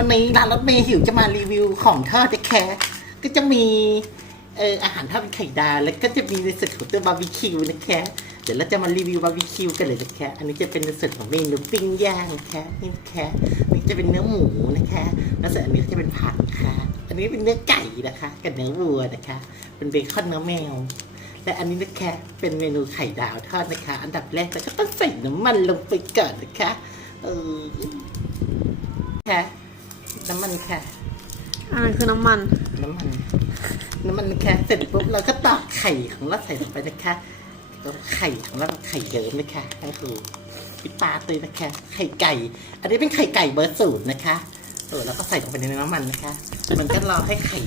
วันนี้ร้านรถเมย์หิวจะมารีวิวของทอดจะแค่ก็จะมีเอออาหารทอดเป็นไข่ดาวแล้วก็จะมีในส่วนของตัวบาร์บีคิวนะคะเดี๋ยวเราจะมารีวิวบาร์บีคิวกันเลยนะคะอันนี้จะเป็นในส่วนของเมนูปิ้งย่างนะคะนี่นะคะนี่จะเป็นเนื้อหมูนะคะแล้วส่วนอันนี้จะเป็นผักค่ะอันนี้เป็นเนื้อไก่นะคะกับเนื้อวัวนะคะ เป็นเบคอนเนื้อแมวและอันนี้นะคะเป็นเมนูไข่ดาวทอดนะคะ อันดับแรกเราก็ต้องใส่น้ำมันลงไปก่อนนะคะเออค่ะ น้ำมันค่ะ อันนั้นคือน้ำมัน น้ำมัน น้ำมันนะคะเสร็จปุ๊บเราก็ตอกไข่ของเราใส่ลงไปนะคะแล้วไข่ของเราไข่เยิ้มนะคะนั่นคือปิดตาตือนะคะ ไข่ไก่ อันนี้เป็นไข่ไก่เบอร์สูตรนะคะเออแล้วก็ใส่ลงไปในน้ำมันนะคะ มันก็รอให้ไข่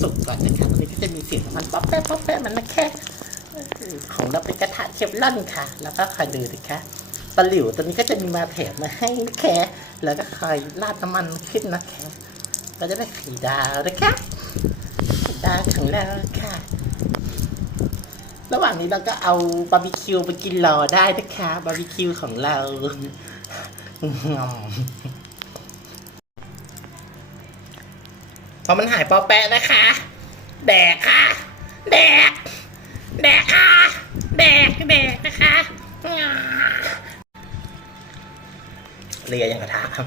สุกก่อนนะคะตอนนี้ก็จะมีเสียงน้ำมันป๊อปแป๊ะป๊อปแป๊ะมันนะคะเออของเราเป็นกระทะเชฟรอนค่ะ แล้วก็คอยดูนะคะ ตะหลิวตัวนี้ก็จะมีมาแถมมาให้นะคะแล้วก็คอยราดน้ำมันขึ้นนะแคะเราจะได้ไข่ดาวนะคะดาวของเราค่ะ ระหว่างนี้เราก็เอาบาร์บีคิวไปกินรอได้นะคะบาร์บีคิวของเรางอมพอมันหายปอแปะนะคะ แดกค่ะ แดก แดกค่ะ เลียอย่างกระทะครับ